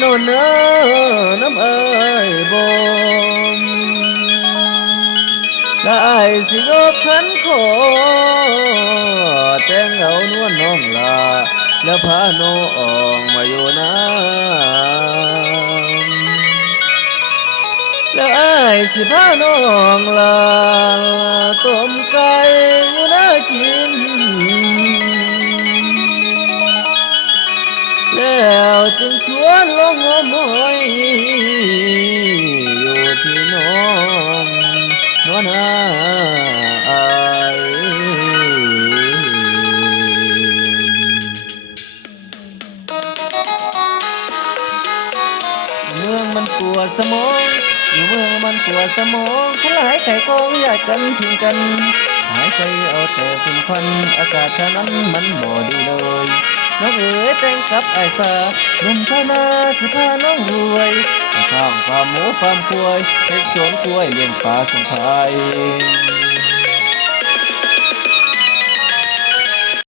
โนเนอน้ำเอ้ยบมและไอ้ายสิยกขันขอแต่งเอานวลน้องลาและพาน้องมาอยู่น้ำแล้วไอ้ายสิพาน้องลาต้มไก่อยู่น่ากิน แล้วจึงชวนลงหัวมอยอยู่ที่น้องนอนหายเมืองมันปวดสมองอยู่เมืองมันปวดสมองคนหลายไข่กองอยากกันชิงกันหายใจเอาแต่ฝุ่นควันอากาศเท่านั้นมันบ่ดีเลยน้องเอ๋ยแต่งกับไอ้สาหนุ่มชาวนาสิพาน้องรวยสร้างฟาร์มหมูฟาร์มควายเฮ็ดสวนกล้วยเลี้ยงปลาสงไทย